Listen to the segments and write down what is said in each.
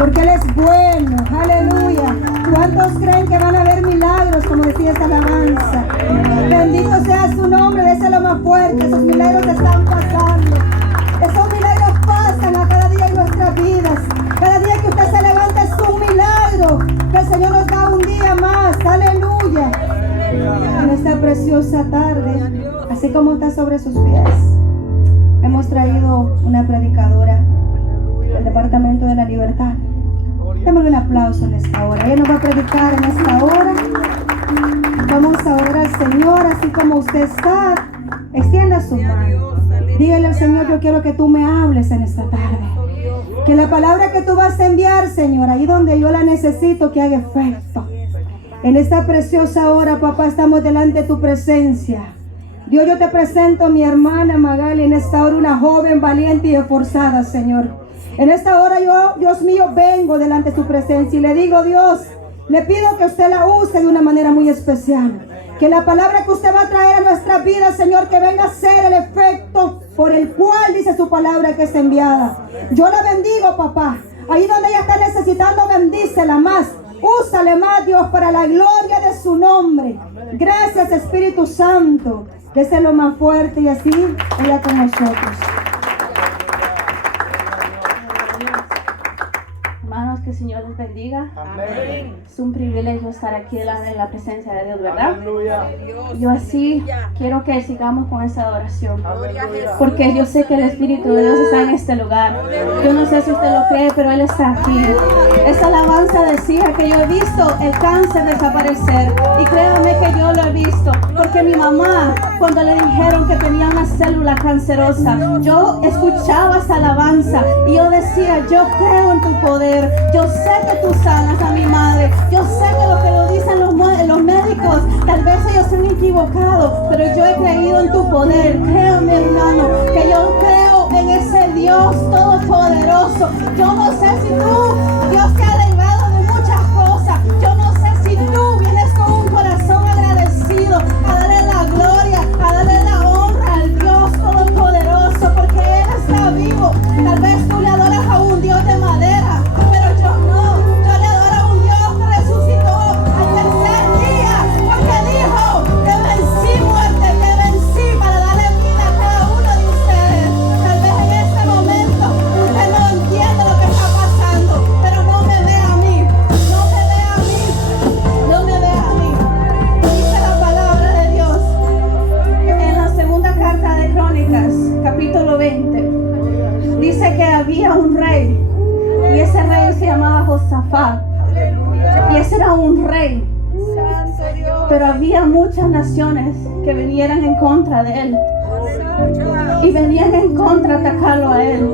porque Él es bueno. Aleluya. ¿Cuántos creen que van a haber milagros, como decía esta alabanza? Bendito sea su nombre, déselo más fuerte. Esos milagros están pasando. Esos milagros pasan a cada día en nuestras vidas. Cada día que usted se levanta es un milagro que el Señor nos da un día más. Aleluya. En esta preciosa tarde, así como está sobre sus pies, hemos traído una predicadora del Departamento de la Libertad. Démosle un aplauso en esta hora. Ella nos va a predicar en esta hora. Vamos a orar al Señor, así como usted está. Extienda su mano. Dígale al Señor: yo quiero que tú me hables en esta tarde. Que la palabra que tú vas a enviar, Señor, ahí donde yo la necesito, que haga efecto. En esta preciosa hora, papá, estamos delante de tu presencia. Dios, yo te presento a mi hermana Magali, en esta hora una joven valiente y esforzada, Señor. En esta hora yo, Dios mío, vengo delante de tu presencia y le digo: Dios, le pido que usted la use de una manera muy especial. Que la palabra que usted va a traer a nuestra vida, Señor, que venga a ser el efecto por el cual dice su palabra que es enviada. Yo la bendigo, papá. Ahí donde ella está necesitando, bendícela más. Úsale más, Dios, para la gloria de su nombre. Gracias, Espíritu Santo. Déselo más fuerte y así ella con nosotros. Hermanos, que el Señor les bendiga. Amén. Es un privilegio estar aquí delante de la presencia de Dios, ¿verdad? Aleluya. Yo así quiero que sigamos con esa adoración, Aleluya. porque yo sé que el Espíritu de Dios está en este lugar. Yo no sé si usted lo cree, pero Él está aquí. Esta alabanza decía que yo he visto el cáncer desaparecer, y créame que yo lo he visto, porque mi mamá, cuando le dijeron que tenía una célula cancerosa, yo escuchaba esa alabanza y yo decía: yo creo en tu poder. Yo sé que tú sanas a mi madre. Yo sé que lo dicen los médicos, tal vez ellos se han equivocado, pero yo he creído en tu poder. Creo, mi hermano, que yo creo en ese Dios todopoderoso. Yo no sé si tú, Dios te ha librado de muchas cosas. Yo no sé si tú vienes con un corazón agradecido a darle la gloria, a darle la honra al Dios todopoderoso, porque Él está vivo. Tal vez tú le adoras a un Dios de madera, pero yo no. Yo le adoro a un Dios que resucitó al tercer día, porque dijo que vencí muerte, que vencí para darle vida a cada uno de ustedes. Tal vez en este momento usted no entiende lo que está pasando, pero no me ve a mí, no me ve a mí, no me ve a mí. Dice la palabra de Dios en la segunda carta de Crónicas, capítulo 20. Dice que había un rey, y ese rey se llamaba Josafat, y ese era un rey, pero había muchas naciones que vinieran en contra de él, y venían en contra a atacarlo a él.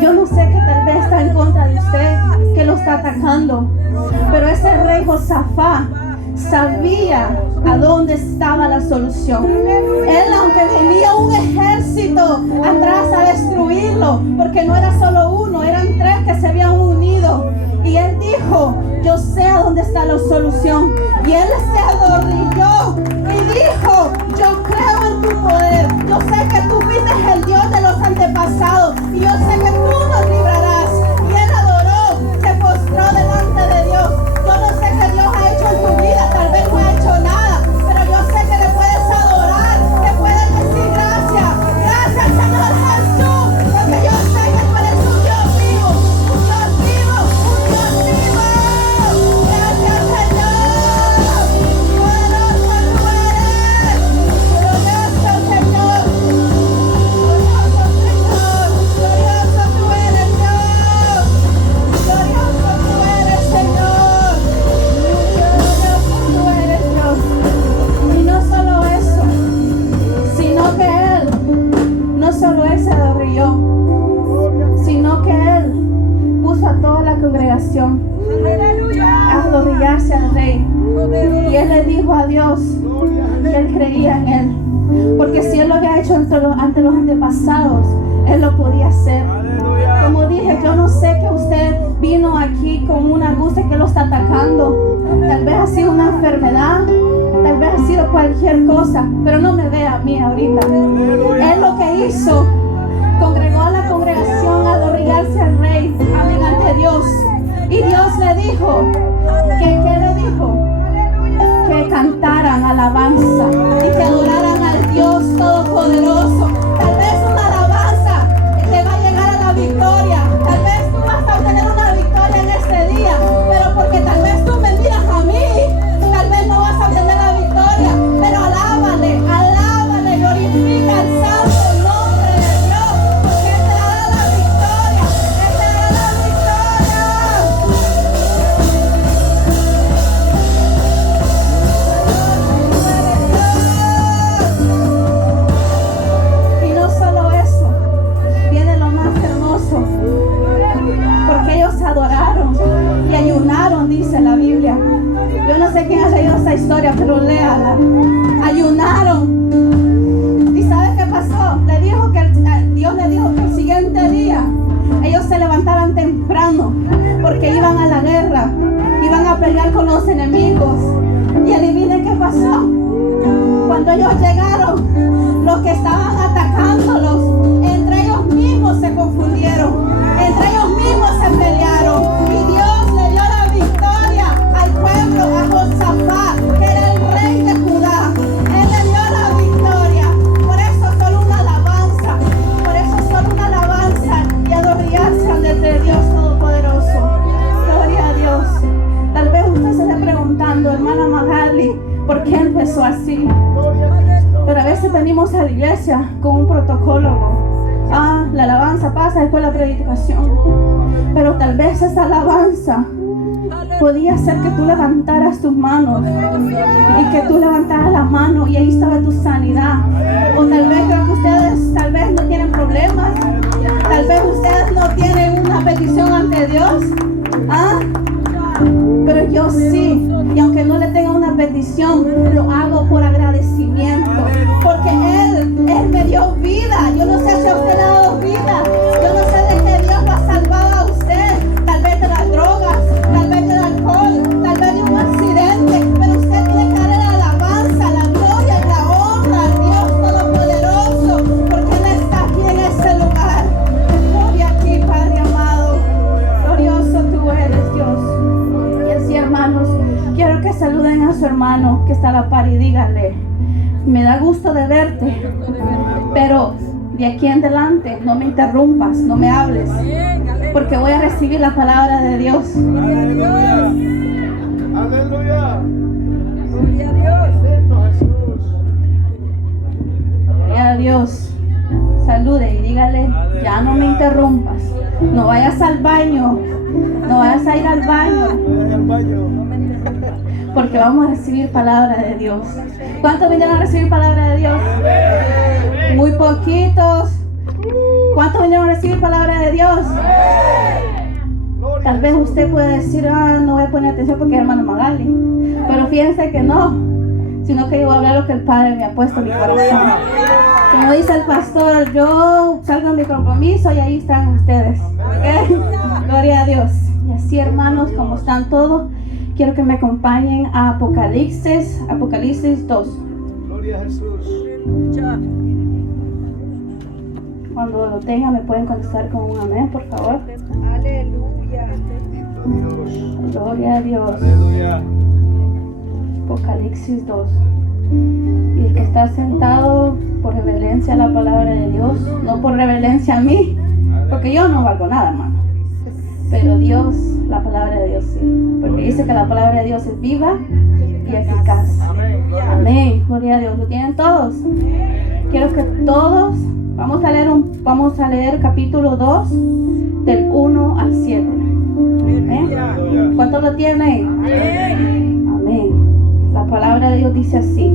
Yo no sé que tal vez está en contra de usted, que lo está atacando, pero ese rey Josafat sabía a dónde estaba la solución. Él, aunque venía un ejército atrás a destruirlo, porque no era solo uno, eran tres que se habían unido, y él dijo: yo sé a dónde está la solución. Y él se arrodilló y dijo: yo creo en tu poder. Yo sé que tú fuiste el Dios de los antepasados, y yo sé que tú nos librarás. Y él adoró, se postró delante de Dios. Yo no sé qué Dios ha hecho en tu vida, tal vez no ha hecho nada, pero yo sé que le puedes adorar, le puedes decir gracias, gracias Señor Jesús, porque yo sé que tú eres un Dios vivo, un Dios vivo, un Dios vivo. Gracias Señor, poderoso tú eres, glorioso Señor, glorioso Señor, glorioso tú eres Dios, glorioso tú eres Señor, glorioso tú eres Dios. Y no solo eso, sino que él, no solo él se arrodilló, sino que él puso a toda la congregación a arrodillarse al rey. Y él le dijo a Dios que él creía en él, porque si él lo había hecho ante los antepasados, él lo podía hacer. Como dije, yo no sé que usted vino aquí con una angustia que lo está atacando. Tal vez ha sido una enfermedad, tal vez ha sido cualquier cosa, pero no me ve a mí ahorita. Él lo que hizo, congregó a la congregación a arrodillarse al rey, ante Dios, y dijo, ¿qué le dijo? Que cantaran alabanza y que adoraran al Dios Todopoderoso. Tal vez una alabanza te va a llegar a la victoria. Tal vez tú vas a obtener una victoria en este día, pero porque tal vez tú me miras a mí, tal vez no vas a obtener la victoria. Pero alábale, glorifica el santo nombre de Dios, porque Él te dará la victoria. Él te dará la victoria. Y no solo eso, viene lo más hermoso, porque ellos adoraron y ayunaron, dice la Biblia. Yo no sé quién ha leído esa historia, pero léala. Ayunaron. ¿Y sabe qué pasó? Dios le dijo que el siguiente día ellos se levantaran temprano, porque iban a la guerra, iban a pelear con los enemigos. Y adivinen qué pasó. Cuando ellos llegaron, los que estaban atacándolos, entre ellos mismos se confundieron, entre ellos mismos se pelearon, y Dios le dio la victoria al pueblo, a Josafat, que era el rey de Judá. Él le dio la victoria. Por eso solo una alabanza, y adorarse ante Dios Todopoderoso. Gloria a Dios. Tal vez usted se esté preguntando, hermana Magali, ¿por qué empezó así? Pero a veces venimos a la iglesia con un protocolo. La alabanza pasa después de la predicación. Pero tal vez esa alabanza podía hacer que tú levantaras tus manos, y que tú levantaras la mano y ahí estaba tu sanidad. O tal vez creo que ustedes tal vez no tienen problemas, tal vez ustedes no tienen una petición ante Dios, pero yo sí, y aunque no le tenga una petición, lo hago por agradecimiento, porque Él me dio vida. Yo no sé si a usted le ha dado vida, yo no sé de qué Dios lo ha salvado a usted, tal vez de las drogas, tal vez del alcohol, tal vez de un accidente, pero usted tiene que darle la alabanza, la gloria y la honra al Dios Todopoderoso, porque Él está aquí en este lugar. Gloria a ti, Padre amado, glorioso tú eres, Dios. Y así, hermanos, quiero que saluden a su hermano que está a la par y díganle: me da gusto de verte, pero de aquí en adelante no me interrumpas, no me hables, porque voy a recibir la palabra de Dios. Aleluya. Aleluya. Gloria a Dios. Gloria a Dios. Salude y dígale: ya no me interrumpas, no vayas al baño, no vayas a ir al baño, porque vamos a recibir palabra de Dios. ¿Cuántos vinieron a recibir palabra de Dios? Muy poquitos. ¿Cuántos vinieron a recibir palabra de Dios? Tal vez usted puede decir: no voy a poner atención porque es hermano Magali. Pero fíjense que no, sino que yo voy a hablar lo que el Padre me ha puesto en mi corazón. Como dice el pastor, yo salgo de mi compromiso y ahí están ustedes. ¿Okay? Gloria a Dios. Y así, hermanos, como están todos, quiero que me acompañen a Apocalipsis 2. Gloria a Jesús. Cuando lo tengan me pueden contestar con un amén, por favor. Aleluya. Dios. Gloria a Dios. Aleluya. Apocalipsis 2. Y el que está sentado por reverencia a la palabra de Dios, no por reverencia a mí, porque yo no valgo nada, hermano. Pero Dios, la palabra de Dios sí, porque dice que la palabra de Dios es viva y eficaz. Amén. Gloria a Dios. ¿Lo tienen todos? Quiero que todos vamos a leer capítulo 2 del 1 al 7. ¿Amén? ¿Cuántos lo tienen? Amén. La palabra de Dios dice así: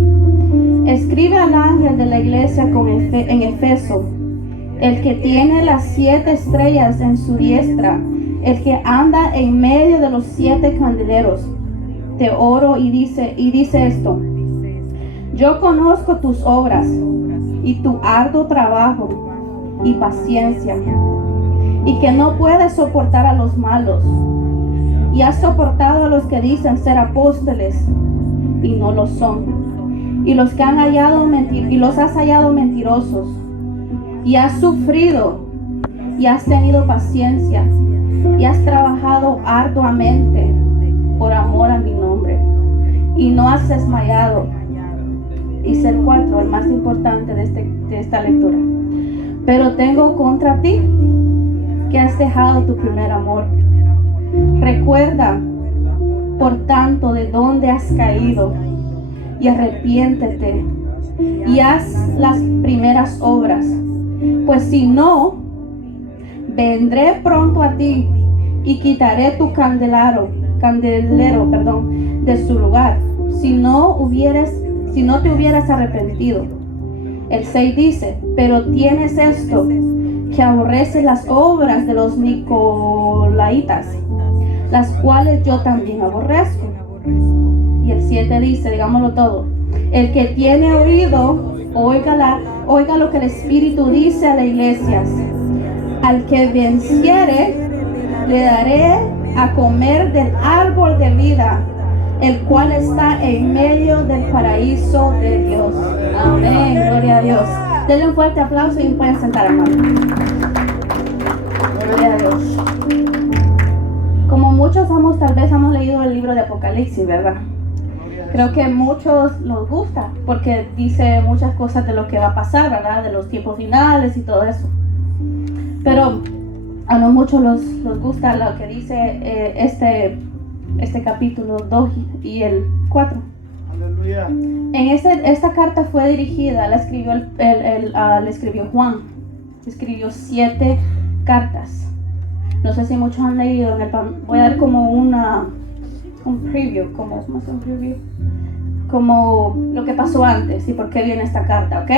escribe al ángel de la iglesia en Efeso, el que tiene las 7 estrellas en su diestra, el que anda en medio de los 7 candeleros de oro, y dice esto: yo conozco tus obras y tu arduo trabajo y paciencia, y que no puedes soportar a los malos, y has soportado a los que dicen ser apóstoles y no lo son, y los has hallado mentirosos, y has sufrido y has tenido paciencia y has trabajado arduamente y no has desmayado. Dice el 4, el más importante de esta lectura. Pero tengo contra ti que has dejado tu primer amor. Recuerda, por tanto, de dónde has caído y arrepiéntete y haz las primeras obras. Pues si no, vendré pronto a ti y quitaré tu candelero, de su lugar, si no te hubieras arrepentido. El 6 dice, pero tienes esto, que aborrece las obras de los nicolaitas, las cuales yo también aborrezco. Y el 7 dice, digámoslo todo, el que tiene oído, oiga lo que el Espíritu dice a las iglesias. Al que venciere, le daré a comer del árbol de vida, el cual está en medio del paraíso de Dios. Amén, gloria a Dios. Denle un fuerte aplauso y pueden sentar, hermano. Gloria a Dios. Como muchos tal vez hemos leído el libro de Apocalipsis, ¿verdad? Creo que a muchos nos gusta porque dice muchas cosas de lo que va a pasar, ¿verdad? De los tiempos finales y todo eso. Pero a no muchos les gusta lo que dice este capítulo 2 y el 4. Aleluya. Esta carta fue dirigida, la escribió le escribió Juan. Escribió 7 cartas. No sé si muchos han leído. Voy a dar como un preview, como lo que pasó antes y por qué viene esta carta, ¿ok?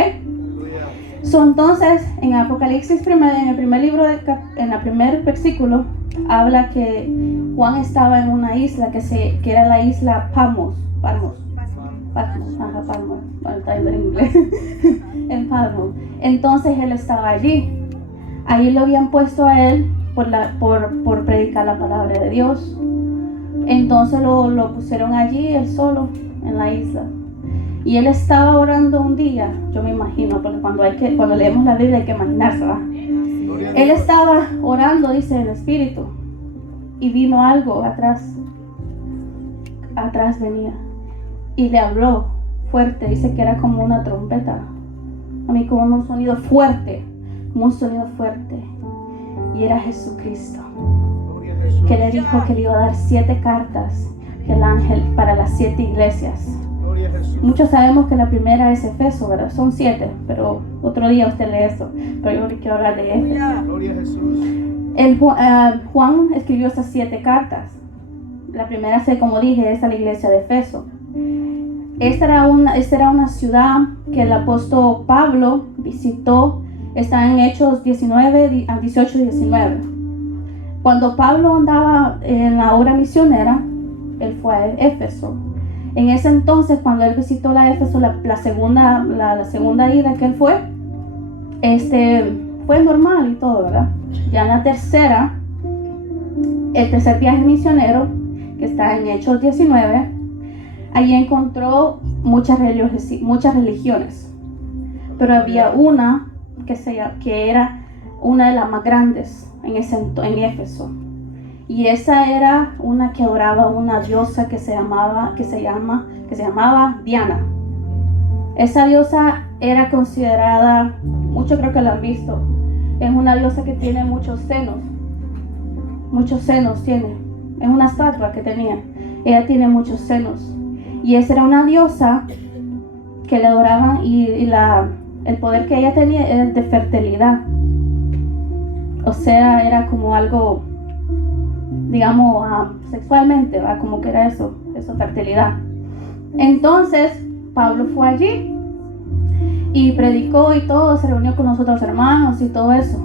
Entonces, en Apocalipsis en el primer libro, en el primer versículo, habla que Juan estaba en una isla que era la isla Patmos. En inglés. En Patmos. Entonces él estaba allí. Ahí lo habían puesto a él por predicar la palabra de Dios. Entonces lo pusieron allí, él solo, en la isla. Y él estaba orando un día, yo me imagino, porque cuando leemos la Biblia hay que imaginarse, ¿verdad? Él estaba orando, dice el Espíritu, y vino algo atrás venía, y le habló fuerte, dice que era como una trompeta, a mí como un sonido fuerte, y era Jesucristo, que le dijo que le iba a dar 7 cartas, que el ángel para las 7 iglesias. Muchos sabemos que la primera es Efeso, ¿verdad? Son 7, pero otro día usted lee esto. Pero yo quiero hablar de Éfeso. Gloria a Jesús. Juan escribió estas 7 cartas. La primera, como dije, es a la iglesia de Efeso. Esta era una ciudad que el apóstol Pablo visitó. Está en Hechos 19, 18 y 19. Cuando Pablo andaba en la obra misionera, él fue a Éfeso. En ese entonces, cuando él visitó la Éfeso, la segunda ida que él fue normal y todo, ¿verdad? Ya en la el tercer viaje misionero, que está en Hechos 19, allí encontró muchas religiones, pero había una que era una de las más grandes en Éfeso. Y esa era una que adoraba una diosa que se llamaba Diana. Esa diosa era considerada, muchos creo que la han visto, es una diosa que tiene muchos senos tiene, es una estatua que tenía, ella tiene muchos senos, y esa era una diosa que le adoraban, y el poder que ella tenía era de fertilidad, o sea, era como algo, digamos, sexualmente, ¿verdad? Como que era eso, fertilidad. Entonces Pablo fue allí y predicó y todo, se reunió con nosotros hermanos y todo eso,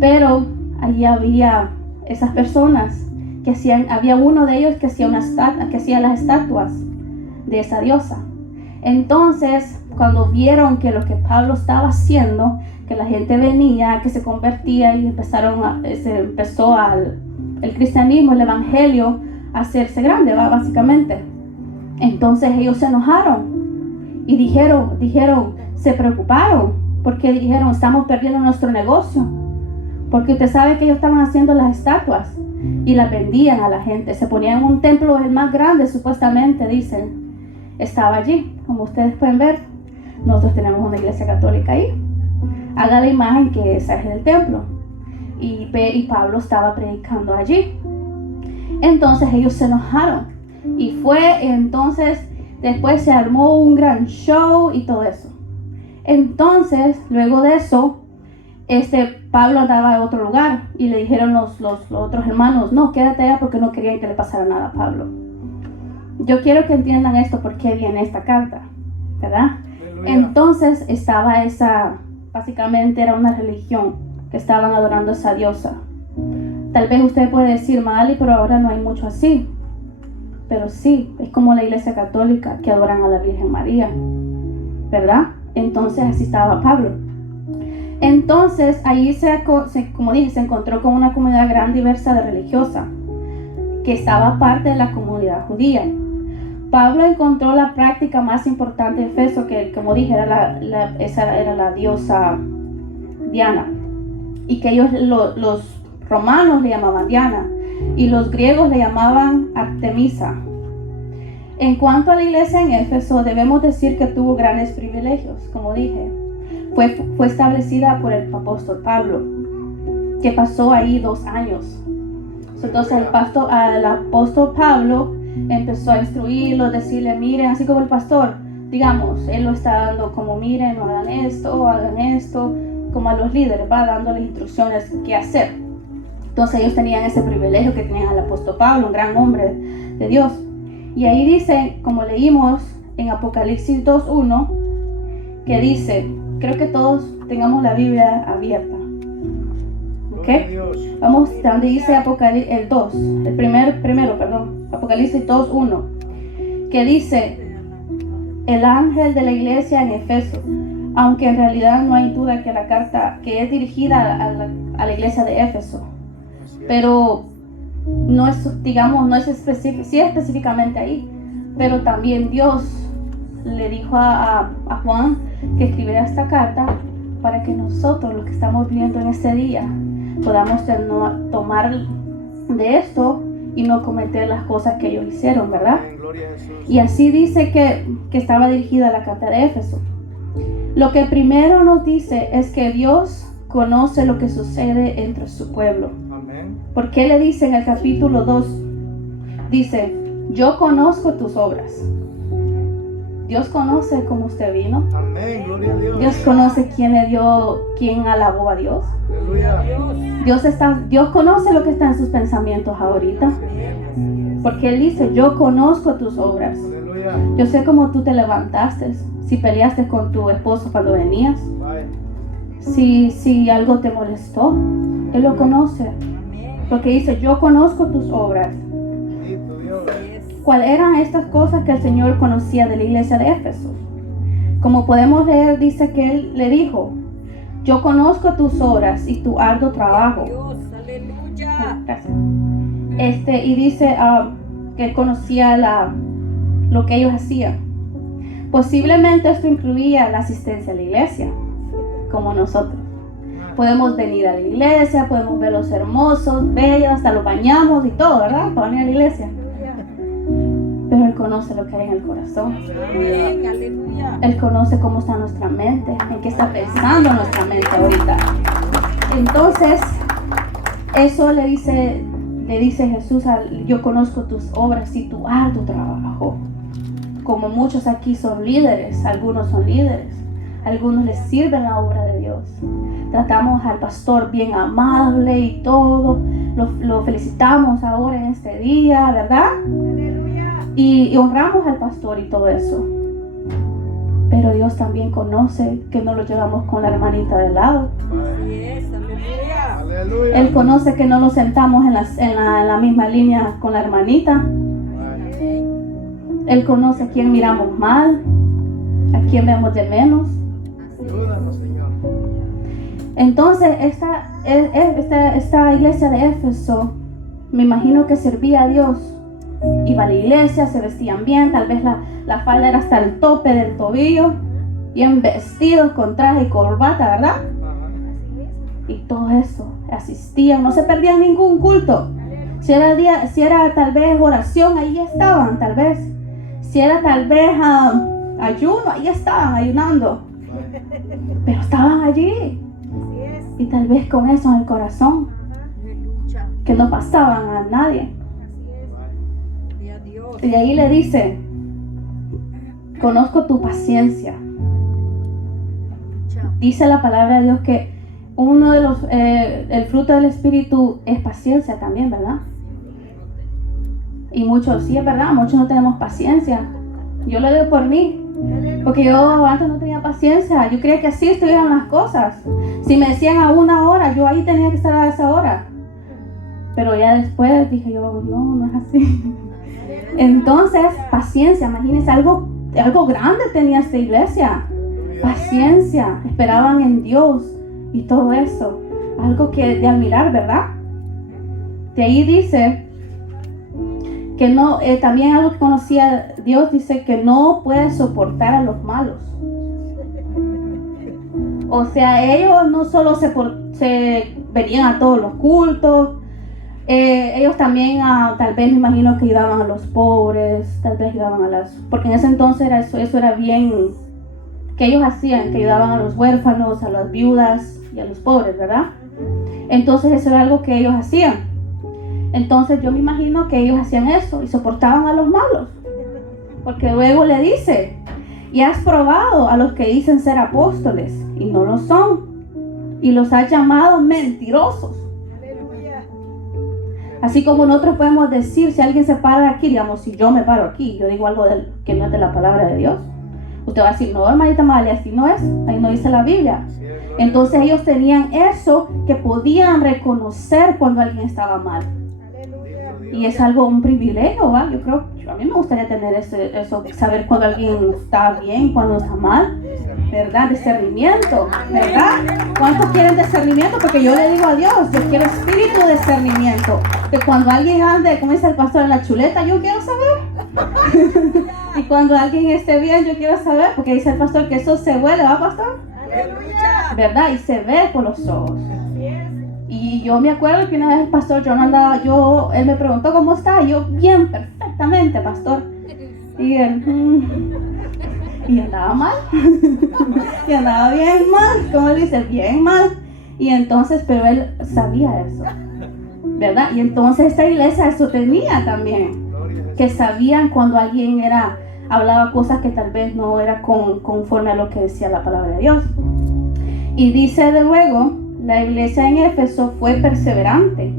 pero allí había esas personas que había uno de ellos que hacía las estatuas de esa diosa. Entonces, cuando vieron que lo que Pablo estaba haciendo, que la gente venía, que se convertía y empezó el cristianismo, el evangelio a hacerse grande, ¿va? Básicamente. Entonces ellos se enojaron y dijeron, se preocuparon, porque dijeron, estamos perdiendo nuestro negocio, porque usted sabe que ellos estaban haciendo las estatuas y las vendían a la gente, se ponían en un templo el más grande supuestamente, dicen, estaba allí. Como ustedes pueden ver, nosotros tenemos una iglesia católica ahí. Haga la imagen que esa es el templo. Y Pablo estaba predicando allí. Entonces ellos se enojaron. Y entonces después se armó un gran show y todo eso. Entonces, luego de eso, Pablo andaba a otro lugar y le dijeron los otros hermanos, no, quédate allá, porque no querían que le pasara nada a Pablo. Yo quiero que entiendan esto, por qué viene esta carta, ¿verdad? Aleluya. Entonces estaba básicamente era una religión que estaban adorando a esa diosa. Tal vez usted puede decir, Magali, pero ahora no hay mucho así. Pero sí, es como la iglesia católica que adoran a la Virgen María, ¿verdad? Entonces así estaba Pablo. Entonces ahí como dije, se encontró con una comunidad gran, diversa de religiosa, que estaba parte de la comunidad judía. Pablo encontró la práctica más importante de Éfeso, que como dije, esa era la diosa Diana, y que ellos, los romanos le llamaban Diana, y los griegos le llamaban Artemisa. En cuanto a la iglesia en Éfeso, debemos decir que tuvo grandes privilegios, como dije. Fue establecida por el apóstol Pablo, que pasó ahí 2 años. Entonces el apóstol Pablo empezó a instruirlo, decirle, miren, así como el pastor, digamos, él lo está dando como, miren, no hagan esto, como a los líderes, va dándoles instrucciones qué hacer. Entonces ellos tenían ese privilegio que tenían al apóstol Pablo, un gran hombre de Dios. Y ahí dice, como leímos en Apocalipsis 2:1, que dice, creo que todos tengamos la Biblia abierta. ¿Ok? Vamos, donde dice Apocalipsis, el 2, el primero, Apocalipsis 2:1, que dice, el ángel de la iglesia en Éfeso, aunque en realidad no hay duda que la carta que es dirigida a la iglesia de Éfeso, pero no es, digamos, no es específico, sí específicamente ahí, pero también Dios le dijo a Juan que escribiera esta carta para que nosotros, los que estamos viviendo en este día, podamos tomar de esto y no cometer las cosas que ellos hicieron, ¿verdad? Y así dice que estaba dirigida a la carta de Éfeso. Lo que primero nos dice es que Dios conoce lo que sucede entre su pueblo. Porque le dice en el capítulo 2, dice, yo conozco tus obras. Dios conoce cómo usted vino. Amén, gloria a Dios. Dios conoce quién alabó a Dios. Aleluya. Dios conoce lo que está en sus pensamientos ahorita. Porque Él dice, yo conozco tus obras. Aleluya. Yo sé cómo tú te levantaste, si peleaste con tu esposo cuando venías, si algo te molestó, Él lo conoce. Porque dice, yo conozco tus obras. ¿Cuáles eran estas cosas que el Señor conocía de la iglesia de Éfeso? Como podemos leer, dice que Él le dijo, yo conozco tus obras y tu arduo trabajo. Y dice que Él conocía lo que ellos hacían. Posiblemente esto incluía la asistencia a la iglesia, como nosotros. Podemos venir a la iglesia, podemos ver los hermosos, bellos, hasta los bañamos y todo, ¿verdad? Para venir a la iglesia. Pero Él conoce lo que hay en el corazón. Él conoce cómo está nuestra mente, en qué está pensando nuestra mente ahorita. Entonces, eso le dice Jesús, yo conozco tus obras y tu arduo trabajo. Como muchos aquí son líderes, algunos son líderes, algunos les sirven la obra de Dios. Tratamos al pastor bien amable y todo, lo felicitamos ahora en este día, ¿verdad? Y honramos al pastor y todo eso. Pero Dios también conoce que no lo llevamos con la hermanita de lado. Él conoce que no lo sentamos en la misma línea con la hermanita. Él conoce a quién miramos mal, a quién vemos de menos. Entonces esta iglesia de Éfeso, me imagino que servía a Dios. Iba a la iglesia, se vestían bien, tal vez la falda era hasta el tope del tobillo, bien vestidos con traje y corbata, ¿verdad? Y todo eso, asistían, no se perdían ningún culto. Si era tal vez oración, ahí estaban, tal vez. Si era tal vez ayuno, ahí estaban ayunando. Pero estaban allí. Y tal vez con eso en el corazón, que no pasaban a nadie. Y ahí le dice, conozco tu paciencia. Dice la palabra de Dios que uno de los, el fruto del Espíritu es paciencia también, ¿verdad? Y muchos, sí es verdad, muchos no tenemos paciencia. Yo lo digo por mí, porque yo antes no tenía paciencia. Yo creía que así estuvieran las cosas. Si me decían a 1 hora, yo ahí tenía que estar a esa hora. Pero ya después dije yo, no es así. Entonces, paciencia, imagínense, algo grande tenía esta iglesia. Paciencia, esperaban en Dios y todo eso. Algo que de admirar, ¿verdad? De ahí dice que no, también algo que conocía Dios, dice que no puede soportar a los malos. O sea, ellos no solo se venían a todos los cultos, ellos también tal vez me imagino que ayudaban a los pobres, tal vez ayudaban porque en ese entonces eso era bien, que ellos hacían, que ayudaban a los huérfanos, a las viudas y a los pobres, ¿verdad? Entonces eso era algo que ellos hacían. Entonces yo me imagino que ellos hacían eso y soportaban a los malos. Porque luego le dice, y has probado a los que dicen ser apóstoles y no lo son, y los has llamado mentirosos. Así como nosotros podemos decir, si alguien se para aquí, digamos, si yo me paro aquí, yo digo algo que no es de la palabra de Dios, usted va a decir, no, hermanita María, así no es, ahí no dice la Biblia. Entonces ellos tenían eso que podían reconocer cuando alguien estaba mal. Y es un privilegio, ¿va? Yo creo, a mí me gustaría tener eso, saber cuando alguien está bien, cuando está mal, ¿verdad? Discernimiento, ¿verdad? ¿Cuántos quieren discernimiento? Porque yo le digo a Dios, yo quiero espíritu de discernimiento. Que cuando alguien ande, como dice el pastor, en la chuleta, yo quiero saber. Y cuando alguien esté bien, yo quiero saber, porque dice el pastor que eso se huele, ¿va, pastor? ¿Verdad? Y se ve por los ojos. Y yo me acuerdo que una vez el pastor, él me preguntó cómo está, y yo bien, perfectamente, pastor. Y él, y andaba mal, y andaba bien mal, como él dice, bien mal. Y entonces, pero él sabía eso, ¿verdad? Y entonces esta iglesia eso tenía también, que sabían cuando alguien hablaba cosas que tal vez no era conforme a lo que decía la palabra de Dios. Y dice de luego, la iglesia en Éfeso fue perseverante,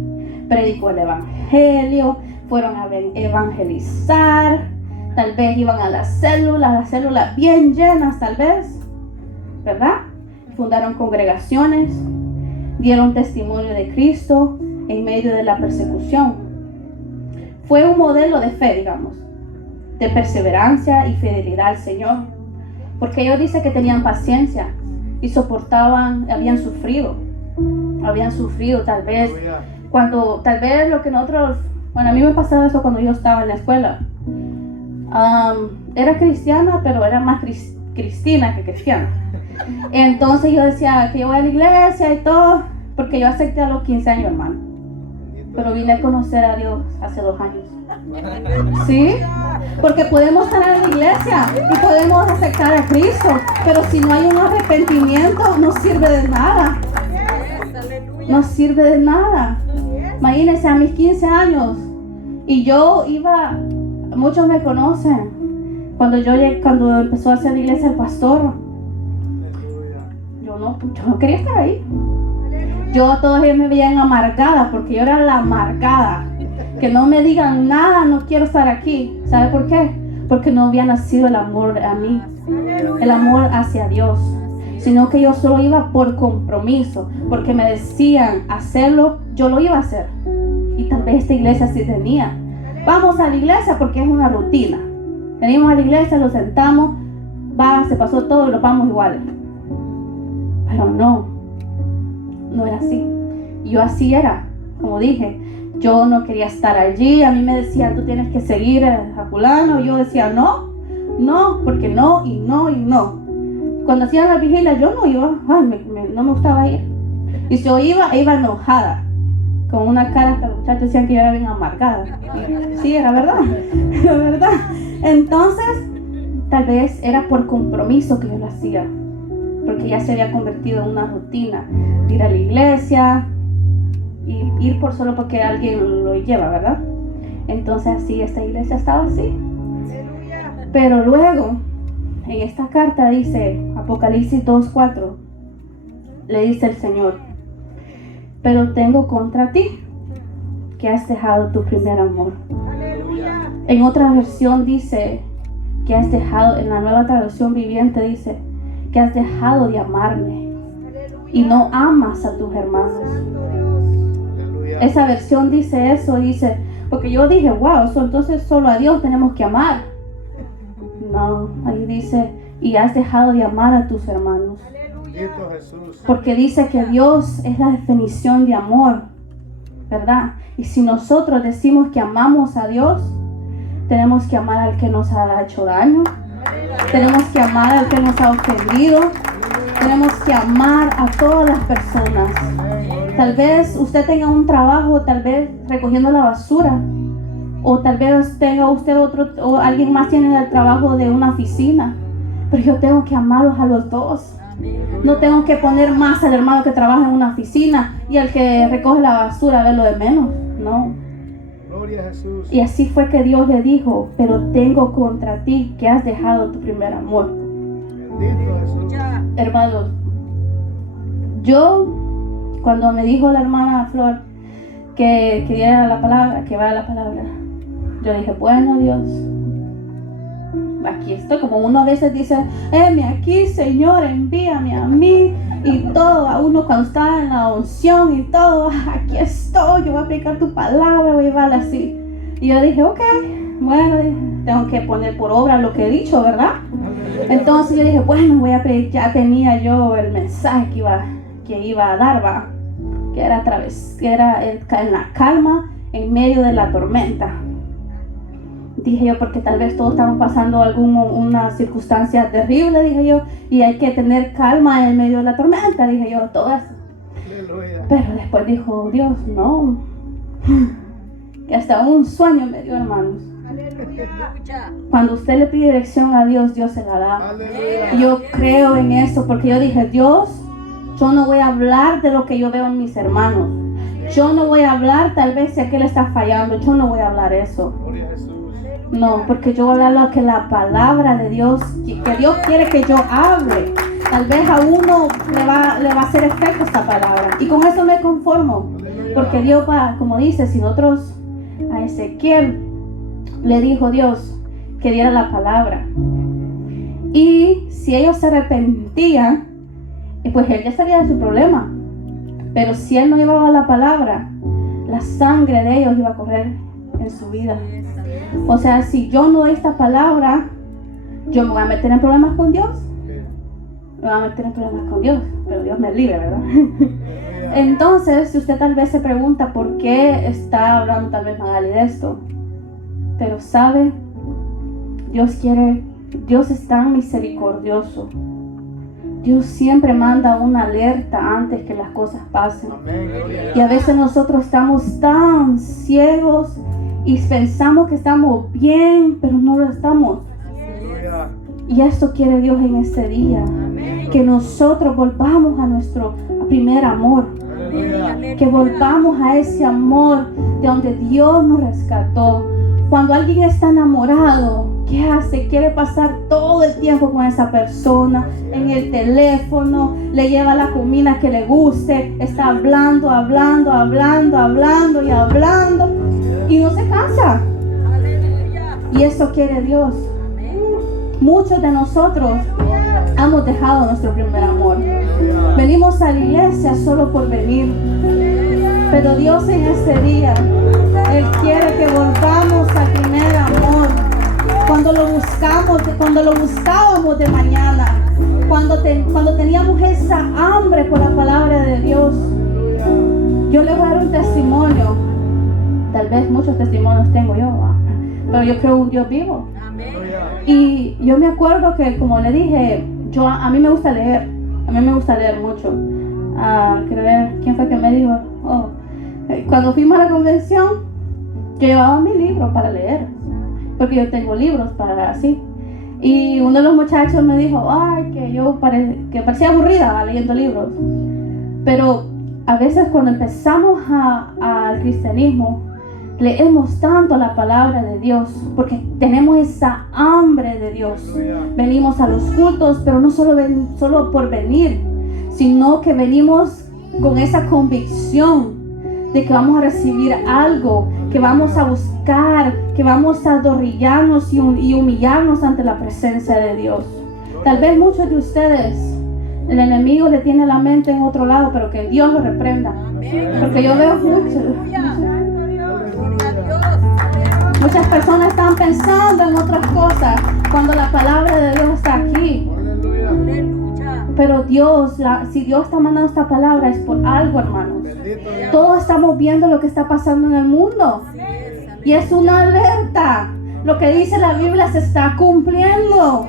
predicó el evangelio, fueron a evangelizar, tal vez iban a las células bien llenas tal vez, ¿verdad? Fundaron congregaciones, dieron testimonio de Cristo en medio de la persecución. Fue un modelo de fe, digamos, de perseverancia y fidelidad al Señor, porque ellos dicen que tenían paciencia y soportaban, habían sufrido tal vez lo que nosotros, bueno, a mí me pasaba eso cuando yo estaba en la escuela. Era cristiana, pero era más cristina que cristiana. Entonces yo decía que yo voy a la iglesia y todo, porque yo acepté a los 15 años, hermano. Pero vine a conocer a Dios hace 2 años. ¿Sí? Porque podemos estar en la iglesia y podemos aceptar a Cristo, pero si no hay un arrepentimiento, no sirve de nada. No sirve de nada. Imagínense, a mis 15 años, y yo iba, muchos me conocen, cuando empezó a hacer la iglesia el pastor, yo no quería estar ahí. Todos ellos me veían amargada, porque yo era la amargada. Que no me digan nada, no quiero estar aquí. ¿Sabe por qué? Porque no había nacido el amor a mí, el amor hacia Dios, sino que yo solo iba por compromiso, porque me decían hacerlo, yo lo iba a hacer. Y tal vez esta iglesia sí tenía. Vamos a la iglesia porque es una rutina. Venimos a la iglesia, lo sentamos, se pasó todo y lo vamos iguales. Pero no era así. Yo así era, como dije. Yo no quería estar allí, a mí me decían, tú tienes que seguir a fulano, y yo decía, no, porque no, y no, y no. Cuando hacían la vigilia, yo no iba, no me gustaba ir. Y si yo iba enojada, con una cara que los muchachos decían que yo era bien amargada. Sí, era verdad, era verdad. Entonces, tal vez era por compromiso que yo lo hacía, porque ya se había convertido en una rutina, ir a la iglesia y ir por solo porque alguien lo lleva, ¿verdad? Entonces así, esta iglesia estaba así. Pero luego, en esta carta dice, Apocalipsis 2:4, le dice el Señor: pero tengo contra ti que has dejado tu primer amor. En otra versión dice que has dejado, en la Nueva Traducción Viviente dice que has dejado de amarme y no amas a tus hermanos. Esa versión dice eso, dice, porque yo dije, wow, entonces solo a Dios tenemos que amar. No, ahí dice, y has dejado de amar a tus hermanos. Porque dice que Dios es la definición de amor, ¿verdad? Y si nosotros decimos que amamos a Dios, tenemos que amar al que nos ha hecho daño, tenemos que amar al que nos ha ofendido, tenemos que amar a todas las personas. Tal vez usted tenga un trabajo, tal vez recogiendo la basura, o tal vez tenga usted otro, o alguien más tiene el trabajo de una oficina, pero yo tengo que amarlos a los dos. No tengo que poner más al hermano que trabaja en una oficina y al que recoge la basura verlo de menos, no. Gloria a Jesús. Y así fue que Dios le dijo: pero tengo contra ti que has dejado tu primer amor. Bendito Jesús. Hermanos, yo, cuando me dijo la hermana Flor que diera la palabra, que vaya la palabra, yo dije, bueno, Dios, aquí estoy. Como uno a veces dice, aquí, Señor, envíame a mí, y todo, a uno cuando está en la unción y todo, aquí estoy, yo voy a aplicar tu palabra, voy a llevarla así. Y yo dije, ok, bueno, tengo que poner por obra lo que he dicho, ¿verdad? Entonces yo dije, bueno, voy a pedir, ya tenía yo el mensaje que iba a dar, ¿va? Que era en la calma, en medio de la tormenta. Dije yo, porque tal vez todos estamos pasando una circunstancia terrible, dije yo, y hay que tener calma en medio de la tormenta, dije yo, todo eso. Aleluya. Pero después dijo Dios, no, que hasta un sueño me dio, hermanos. Cuando usted le pide dirección a Dios, Dios se la da. Aleluya. Yo creo en eso, porque yo dije, Dios, yo no voy a hablar de lo que yo veo en mis hermanos. Yo no voy a hablar tal vez si aquel está fallando, yo no voy a hablar eso. Gloria a Jesús. No, porque yo voy a hablar lo que la palabra de Dios, que Dios quiere que yo hable. Tal vez a uno le va a hacer efecto esta palabra. Y con eso me conformo. Porque Dios va, como dice, si nosotros a Ezequiel le dijo Dios que diera la palabra. Y si ellos se arrepentían, pues él ya sabía de su problema. Pero si él no llevaba la palabra, la sangre de ellos iba a correr en su vida. O sea, si yo no doy esta palabra, yo me voy a meter en problemas con Dios. Me voy a meter en problemas con Dios, pero Dios me libre, ¿verdad? Entonces, si usted tal vez se pregunta por qué está hablando tal vez Magali de esto, pero sabe, Dios es tan misericordioso. Dios siempre manda una alerta antes que las cosas pasen. Y a veces nosotros estamos tan ciegos y pensamos que estamos bien, pero no lo estamos. Y esto quiere Dios en este día. Que nosotros volvamos a nuestro primer amor. Que volvamos a ese amor de donde Dios nos rescató. Cuando alguien está enamorado, ¿qué hace? Quiere pasar todo el tiempo con esa persona, en el teléfono, le lleva la comida que le guste, está hablando y no se cansa. Y eso quiere Dios. Muchos de nosotros hemos dejado nuestro primer amor. Venimos a la iglesia solo por venir. Pero Dios en este día, Él quiere que volvamos al primer amor. Cuando lo buscábamos de mañana, cuando teníamos esa hambre por la palabra de Dios. Yo le voy a dar un testimonio. Tal vez muchos testimonios tengo yo, pero yo creo en un Dios vivo. Y yo me acuerdo que, como le dije, a mí me gusta leer. A mí me gusta leer mucho. Quiero ver quién fue que me dijo. Cuando fuimos a la convención, yo llevaba mi libro para leer, porque yo tengo libros para así. Y uno de los muchachos me dijo, ay, que parecía aburrida leyendo libros. Pero a veces cuando empezamos al cristianismo, leemos tanto la palabra de Dios, porque tenemos esa hambre de Dios. Venimos a los cultos, pero no solo por venir, sino que venimos con esa convicción de que vamos a recibir algo, que vamos a buscar, que vamos a arrodillarnos y humillarnos ante la presencia de Dios. Tal vez muchos de ustedes, el enemigo le tiene la mente en otro lado, pero que Dios lo reprenda. Porque yo veo muchas personas están pensando en otras cosas cuando la palabra de Dios está aquí. Pero Dios, si Dios está mandando esta palabra es por algo, hermanos. Todos estamos viendo lo que está pasando en el mundo. Y es una alerta. Lo que dice la Biblia se está cumpliendo.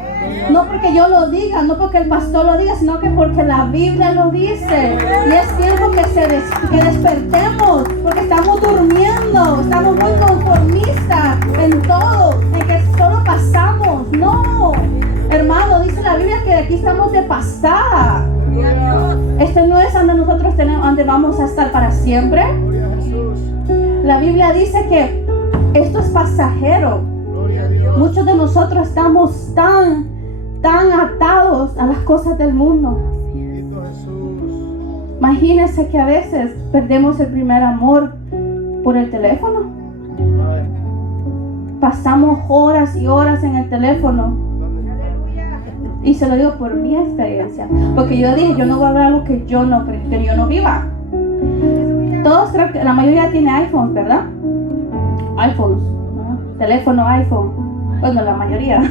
No porque yo lo diga, no porque el pastor lo diga, sino que porque la Biblia lo dice. Y es tiempo que despertemos, porque estamos durmiendo, estamos muy conformistas en todo, en que solo pasamos. No, hermano, dice la Biblia que aquí estamos de pasada. Este no es donde nosotros donde vamos a estar para siempre. La Biblia dice que esto es pasajero. Muchos de nosotros estamos tan atados a las cosas del mundo. Imagínense que a veces perdemos el primer amor por el teléfono. Pasamos horas y horas en el teléfono. Y se lo digo por mi experiencia, porque yo dije, yo no voy a hablar algo que yo no viva. Todos creo que la mayoría tiene iPhone, ¿verdad? iPhones, ¿no? Teléfono iPhone. Bueno, la mayoría.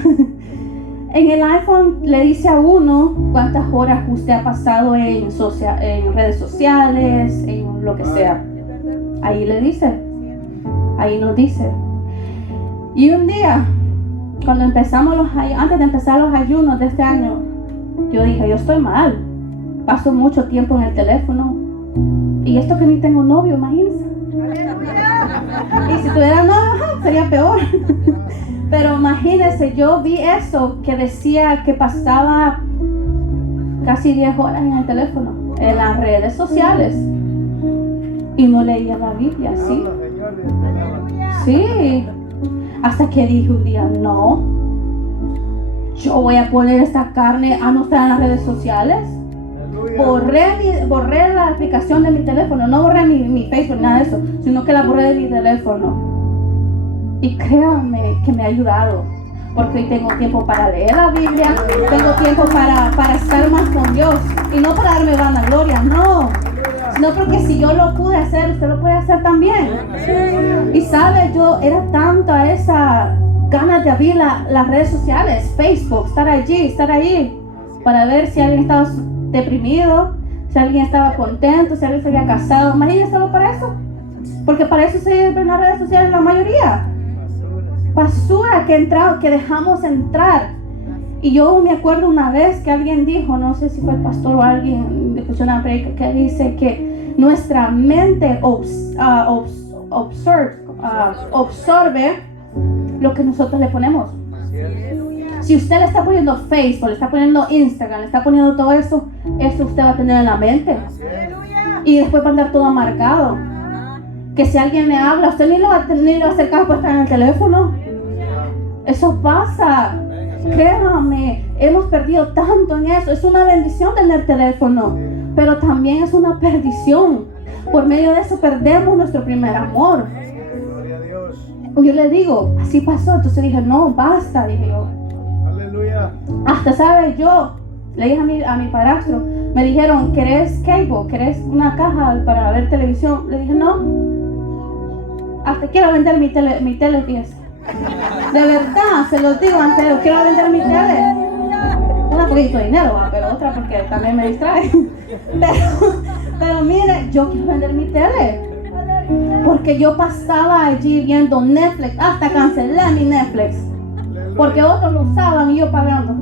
En el iPhone le dice a uno cuántas horas usted ha pasado en redes sociales, en lo que sea. Ahí le dice. Ahí nos dice. Y un día, cuando antes de empezar los ayunos de este año, yo dije, yo estoy mal. Paso mucho tiempo en el teléfono. Y esto que ni tengo novio, imagínense. Y si tuviera novio, sería peor. Pero imagínense, yo vi eso que decía que pasaba casi 10 horas en el teléfono, en las redes sociales. Y no leía la Biblia, ¿sí? Sí. Hasta que dije un día, no, yo voy a poner esta carne a no estar en las redes sociales. Borré la aplicación de mi teléfono, no borré mi Facebook, nada de eso, sino que la borré de mi teléfono. Y créanme que me ha ayudado, porque hoy tengo tiempo para leer la Biblia, tengo tiempo para estar más con Dios, y no para darme vanagloria, no, sino porque si yo lo pude hacer, usted lo puede hacer también. Y sabe, yo era tanto a esa ganas de abrir las redes sociales, Facebook, estar ahí, para ver si alguien estaba deprimido, si alguien estaba contento, si alguien se había casado. Imagínense solo para eso, porque para eso se sirven las redes sociales la mayoría. Basura que dejamos entrar. Y yo me acuerdo una vez que alguien dijo, no sé si fue el pastor o alguien, escuché una predica que dice que nuestra mente absorbe lo que nosotros le ponemos. Si usted le está poniendo Facebook, le está poniendo Instagram, le está poniendo todo eso usted va a tener en la mente. Y después va a andar todo amargado. Que si alguien le habla, usted ni lo va a hacer caso para estar en el teléfono. Eso pasa. Créame, hemos perdido tanto en eso. Es una bendición tener teléfono, pero también es una perdición. Por medio de eso perdemos nuestro primer amor. Yo le digo, así pasó. Entonces dije, no, basta, dije yo. Hasta, ¿sabes? Yo le dije a mi padrastro, me dijeron, ¿querés cable? ¿Querés una caja para ver televisión? Le dije, no. Hasta quiero vender mi tele, fíjese. De verdad, se los digo, antes quiero vender mi tele. Una poquito de dinero, pero otra porque también me distrae. Pero mire, yo quiero vender mi tele. Porque yo pasaba allí viendo Netflix, hasta cancelé mi Netflix. Porque otros lo usaban y yo pagando.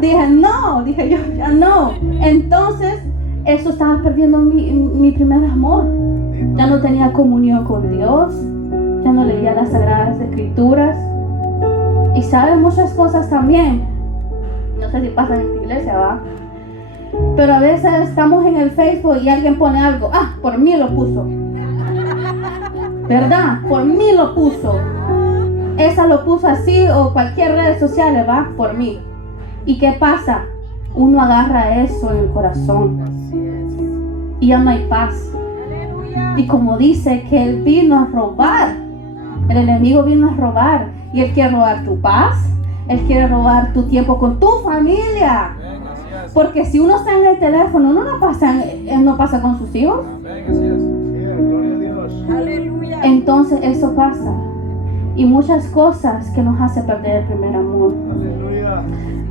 Dije yo, ya no. Entonces, eso estaba perdiendo mi primer amor. Ya no tenía comunión con Dios, ya no leía las Sagradas Escrituras. Y sabe muchas cosas también. No sé si pasan en tu iglesia, ¿va? Pero a veces estamos en el Facebook y alguien pone algo. Ah, por mí lo puso. ¿Verdad? Por mí lo puso. Esa lo puso así, o cualquier red social, ¿va? Por mí. ¿Y qué pasa? Uno agarra eso en el corazón y ya no hay paz. Y como dice que él vino a robar, el enemigo vino a robar, y él quiere robar tu paz, él quiere robar tu tiempo con tu familia. Porque si uno está en el teléfono, uno no pasa con sus hijos. Entonces eso pasa. Y muchas cosas que nos hace perder el primer amor.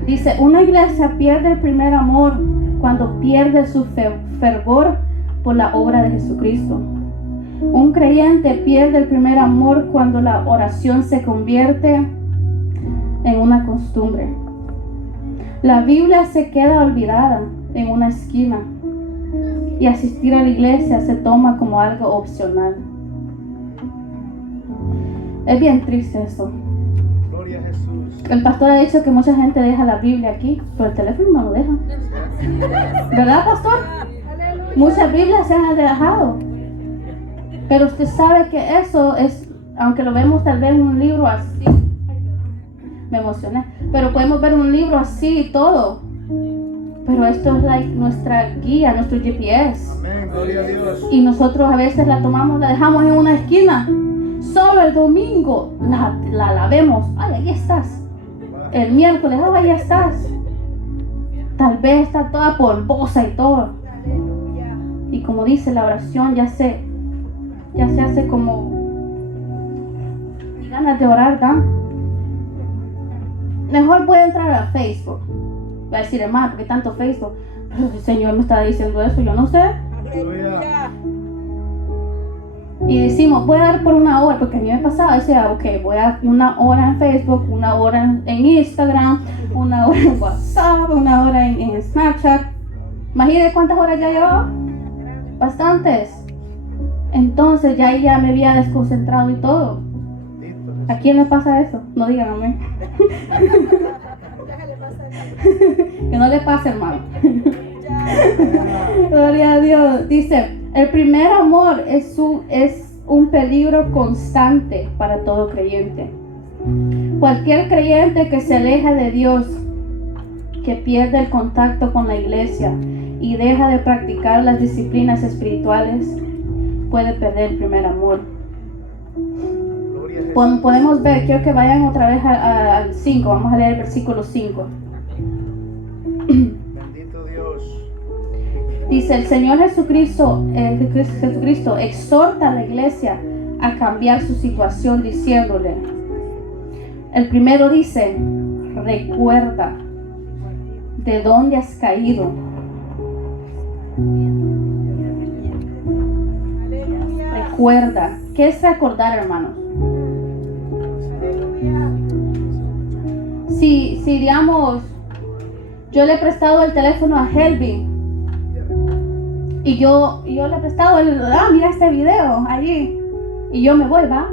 Dice, una iglesia pierde el primer amor cuando pierde su fervor por la obra de Jesucristo. Un creyente pierde el primer amor cuando la oración se convierte en una costumbre. La Biblia se queda olvidada en una esquina y asistir a la iglesia se toma como algo opcional. Es bien triste eso. Gloria a Jesús. El pastor ha dicho que mucha gente deja la Biblia aquí, pero el teléfono no lo deja. ¿Verdad, pastor? Muchas Biblias se han dejado. Pero usted sabe que eso es, aunque lo vemos tal vez en un libro así, me emocioné, pero podemos ver un libro así y todo. Pero esto es nuestra guía, nuestro GPS. Amén, gloria a Dios. Y nosotros a veces la tomamos, la dejamos en una esquina. Solo el domingo la vemos. Ay, ahí estás. El miércoles, oh, ahí estás. Tal vez está toda polvosa y todo. Y como dice la oración, ya se hace como ganas de orar, ¿da? Mejor voy a entrar a Facebook. Voy a decir, hermano, ¿por qué tanto Facebook? Pero el Señor me está diciendo eso, yo no sé. Aleluya. Y decimos, voy a dar por una hora, porque a mí me pasaba, decía, ok, voy a dar una hora en Facebook, una hora en Instagram, una hora en WhatsApp, una hora en Snapchat. Imagínate cuántas horas ya llevaba. Bastantes. Entonces ya me había desconcentrado y todo. ¿A quién le pasa eso? No digan amén. Que no le pase, hermano. Gloria a Dios. Dice, el primer amor es un peligro constante para todo creyente. Cualquier creyente que se aleja de Dios, que pierde el contacto con la iglesia y deja de practicar las disciplinas espirituales, puede perder el primer amor. Podemos ver, quiero que vayan otra vez al 5, vamos a leer el versículo 5. Bendito Dios. Dice, el Señor Jesucristo exhorta a la iglesia a cambiar su situación diciéndole, el primero dice, recuerda de dónde has caído. Recuerda. ¿Qué es recordar, hermanos? Si digamos, yo le he prestado el teléfono a Helvin y yo le he prestado mira este video allí, y yo me voy, ¿va?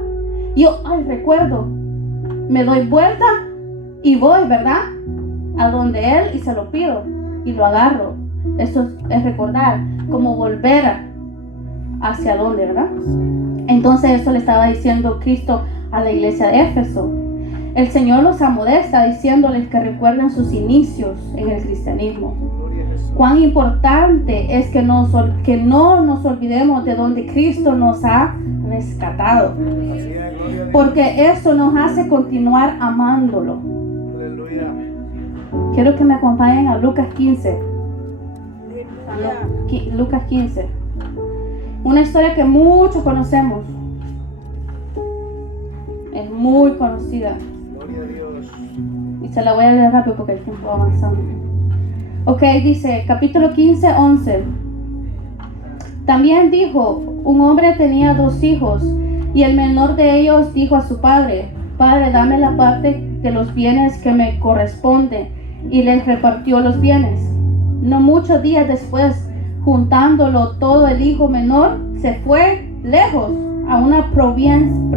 Y yo, recuerdo, me doy vuelta y voy, ¿verdad? A donde él y se lo pido y lo agarro. Eso es recordar, como volver hacia dónde, ¿verdad? Entonces eso le estaba diciendo Cristo a la iglesia de Éfeso. El Señor los amonesta diciéndoles que recuerden sus inicios en el cristianismo. Cuán importante es que no nos olvidemos de donde Cristo nos ha rescatado. Porque eso nos hace continuar amándolo. Aleluya. Quiero que me acompañen a Lucas 15. Lucas 15. Una historia que muchos conocemos. Es muy conocida. Gloria a Dios. Y se la voy a leer rápido porque el tiempo va avanzando. Ok, dice, capítulo 15, 11. También dijo, un hombre tenía 2 hijos, y el menor de ellos dijo a su padre, Padre, dame la parte de los bienes que me corresponde, y les repartió los bienes. No muchos días después, juntándolo todo, el hijo menor se fue lejos a una provincia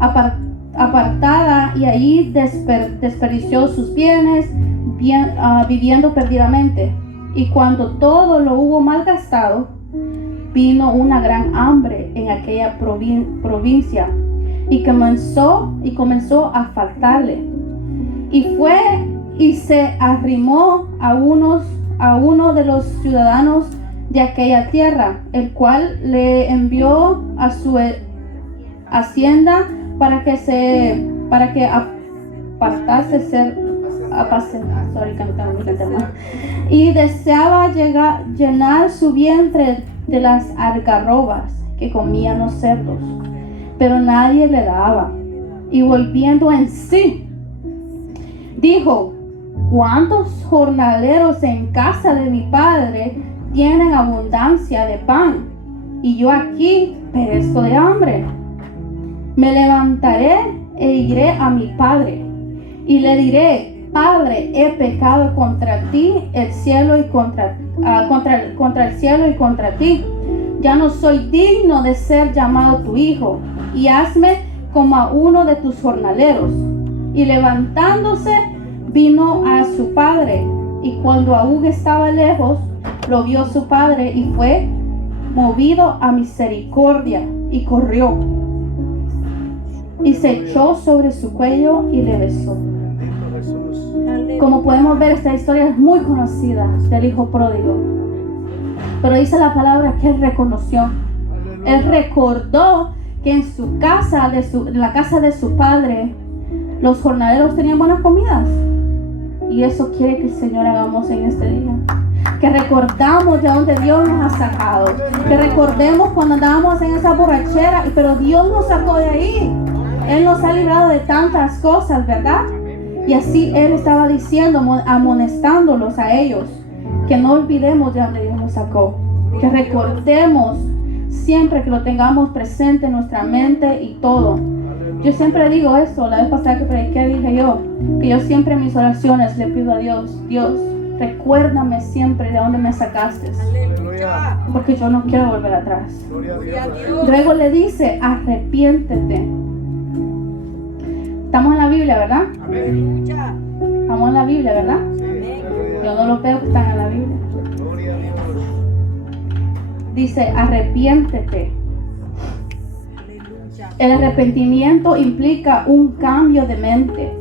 apartada, y allí desperdició sus bienes viviendo perdidamente. Y cuando todo lo hubo malgastado, vino una gran hambre en aquella provincia, y comenzó a faltarle. Y fue y se arrimó a uno de los ciudadanos de aquella tierra, el cual le envió a su hacienda para que apartase y deseaba llenar su vientre de las algarrobas que comían los cerdos, pero nadie le daba. Y volviendo en sí, dijo: ¿cuántos jornaleros en casa de mi padre tienen abundancia de pan, y yo aquí perezco de hambre? Me levantaré e iré a mi padre, y le diré: Padre, he pecado contra ti, el cielo y contra el cielo y contra ti. Ya no soy digno de ser llamado tu hijo, y hazme como a uno de tus jornaleros. Y levantándose, vino a su padre, y cuando aún estaba lejos, lo vio su padre, y fue movido a misericordia, y corrió, y se echó sobre su cuello y le besó. Bendito Jesús. Como podemos ver, esta historia es muy conocida del hijo pródigo, pero dice la palabra que él reconoció. Él recordó que en su casa, en la casa de su padre, los jornaleros tenían buenas comidas. Y eso quiere que el Señor hagamos en este día. Que recordamos de donde Dios nos ha sacado. Que recordemos cuando andábamos en esa borrachera, pero Dios nos sacó de ahí. Él nos ha librado de tantas cosas, ¿verdad? Y así Él estaba diciendo, amonestándolos a ellos, que no olvidemos de donde Dios nos sacó. Que recordemos siempre, que lo tengamos presente en nuestra mente y todo. Yo siempre digo esto, la vez pasada que prediqué dije yo, que yo siempre en mis oraciones le pido a Dios: Dios, recuérdame siempre de dónde me sacaste, Aleluya. porque yo no quiero volver atrás. Gloria a Dios. Luego le dice: arrepiéntete. Estamos en la Biblia, ¿verdad? Amén. Estamos en la Biblia, ¿verdad? Sí, Yo aleluya. no los veo que están en la Biblia. Gloria a Dios. Dice: arrepiéntete. El arrepentimiento implica un cambio de mente,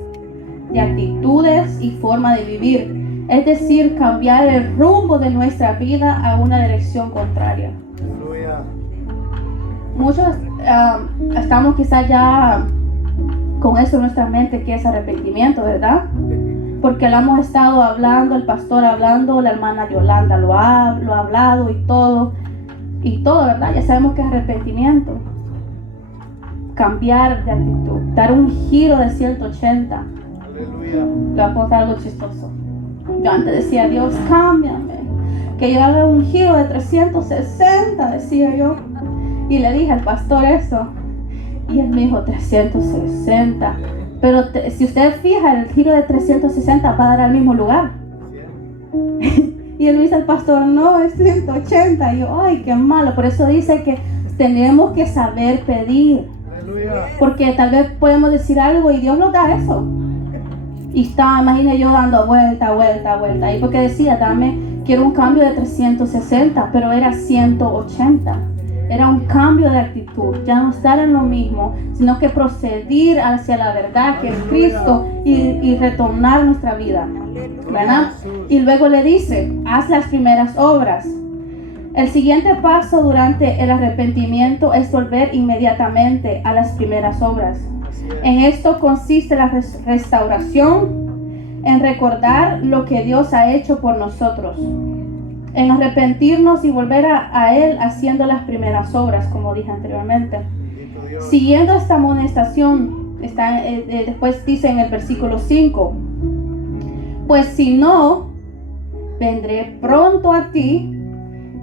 de actitudes y forma de vivir. Es decir, cambiar el rumbo de nuestra vida a una dirección contraria. Aleluya. Muchos estamos quizás ya con eso en nuestra mente, que es arrepentimiento, ¿verdad? Porque lo hemos estado hablando, el pastor hablando, la hermana Yolanda lo ha hablado y todo, ¿verdad? Ya sabemos que es arrepentimiento. Cambiar de actitud, dar un giro de 180. Aleluya. Le voy a contar algo chistoso. Yo antes decía: Dios, cámbiame, que yo haga un giro de 360, decía yo. Y le dije al pastor eso, y él me dijo: 360. Pero si usted fija, el giro de 360 va a dar al mismo lugar. Y él me dice al pastor: no, es 180. Y yo: ay, qué malo. Por eso dice que tenemos que saber pedir. Aleluya. Porque tal vez podemos decir algo y Dios nos da eso. Y imagínate yo dando vuelta. Y porque decía: quiero un cambio de 360, pero era 180. Era un cambio de actitud, ya no estar en lo mismo, sino que proceder hacia la verdad que es Cristo y retornar nuestra vida, ¿verdad? Y luego le dice: haz las primeras obras. El siguiente paso durante el arrepentimiento es volver inmediatamente a las primeras obras. En esto consiste la restauración, en recordar lo que Dios ha hecho por nosotros, en arrepentirnos y volver a Él haciendo las primeras obras, como dije anteriormente. Bendito Dios. Siguiendo esta amonestación, después dice en el versículo 5: pues si no, vendré pronto a ti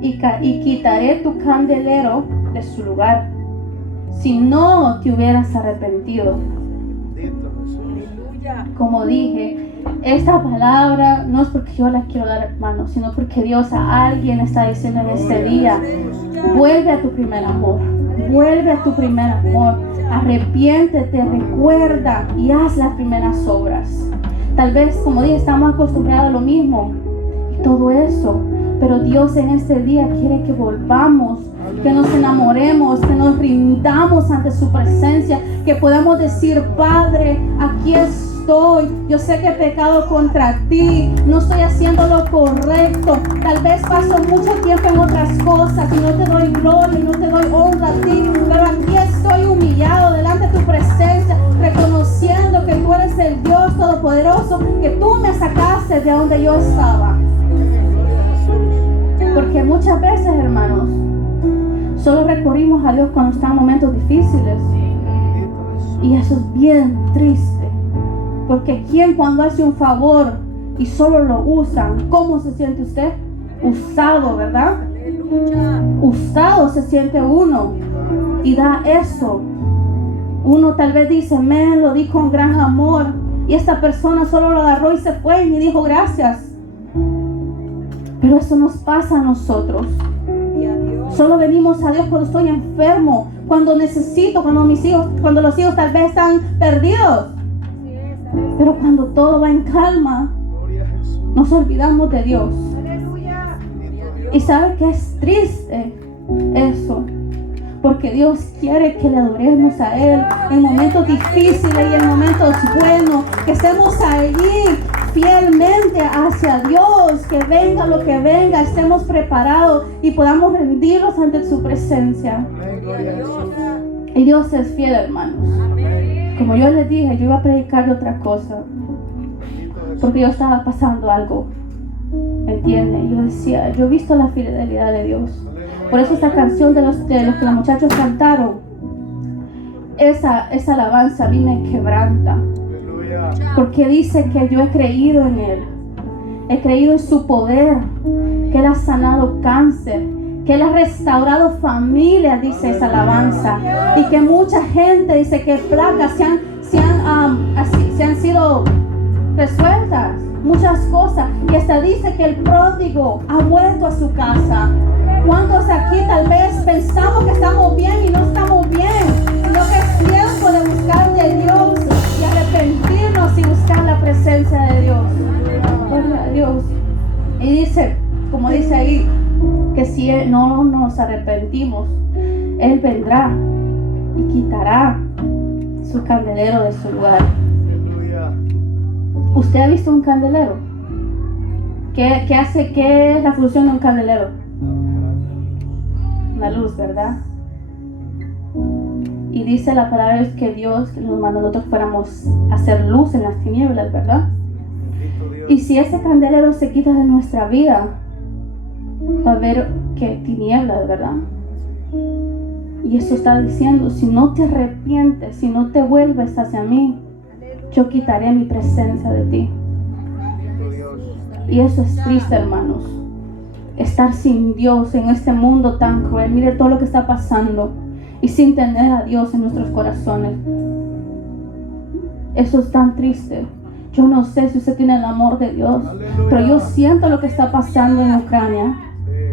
y quitaré tu candelero de su lugar, si no te hubieras arrepentido. Bendito Jesús. Como dije, esta palabra no es porque yo la quiero dar, hermano, sino porque Dios a alguien está diciendo en este día: vuelve a tu primer amor, vuelve a tu primer amor, arrepiéntete, recuerda y haz las primeras obras. Tal vez, como dije, estamos acostumbrados a lo mismo y todo eso, pero Dios en este día quiere que volvamos, que nos enamoremos, que nos rindamos ante su presencia, que podamos decir: Padre, aquí estoy, yo sé que he pecado contra ti, no estoy haciendo lo correcto, tal vez paso mucho tiempo en otras cosas y no te doy gloria, no te doy honra a ti, pero aquí estoy humillado delante de tu presencia, reconociendo que tú eres el Dios Todopoderoso, que tú me sacaste de donde yo estaba. Porque muchas veces, hermanos, solo recurrimos a Dios cuando están momentos difíciles. Y eso es bien triste. Porque ¿quién cuando hace un favor y solo lo usan, cómo se siente usted? Usado, ¿verdad? Usado se siente uno. Y da eso. Uno tal vez dice: me lo di con gran amor. Y esta persona solo lo agarró y se fue y me dijo gracias. Pero eso nos pasa a nosotros. Solo venimos a Dios cuando estoy enfermo, cuando necesito, cuando los hijos tal vez están perdidos. Pero cuando todo va en calma, nos olvidamos de Dios. Y ¿sabe qué es triste? Eso. Porque Dios quiere que le adoremos a Él en momentos difíciles y en momentos buenos, que estemos allí fielmente hacia Dios, que venga lo que venga, estemos preparados y podamos rendirnos ante su presencia. Y Dios es fiel, hermanos. Como yo les dije, yo iba a predicar de otra cosa, porque yo estaba pasando algo, ¿entiende? Yo decía, yo he visto la fidelidad de Dios. Por eso esta canción de los que los muchachos cantaron, esa alabanza a mí me quebranta. Porque dice que yo he creído en Él. He creído en su poder. Que Él ha sanado cáncer. Que Él ha restaurado familias, dice esa alabanza. Y que mucha gente dice que placas se han sido resueltas. Muchas cosas. Y hasta dice que el pródigo ha vuelto a su casa. ¿Cuántos aquí tal vez pensamos que estamos bien y no estamos bien? Sino que es tiempo de buscar de Dios y arrepentirnos y buscar la presencia de Dios. Gloria a Dios. Y dice, como dice ahí, que si no nos arrepentimos, Él vendrá y quitará su candelero de su lugar. ¿Usted ha visto un candelero? ¿Qué es la función de un candelero? Una luz, ¿verdad? Y dice la palabra que Dios nos mandó a nosotros fuéramos a hacer luz en las tinieblas, ¿verdad? Y si ese candelero se quita de nuestra vida, va a haber que tinieblas, ¿verdad? Y eso está diciendo, si no te arrepientes, si no te vuelves hacia mí, yo quitaré mi presencia de ti. Y eso es triste, hermanos. Estar sin Dios en este mundo tan cruel. Mire todo lo que está pasando. Y sin tener a Dios en nuestros corazones. Eso es tan triste. Yo no sé si usted tiene el amor de Dios, pero yo siento lo que está pasando en Ucrania.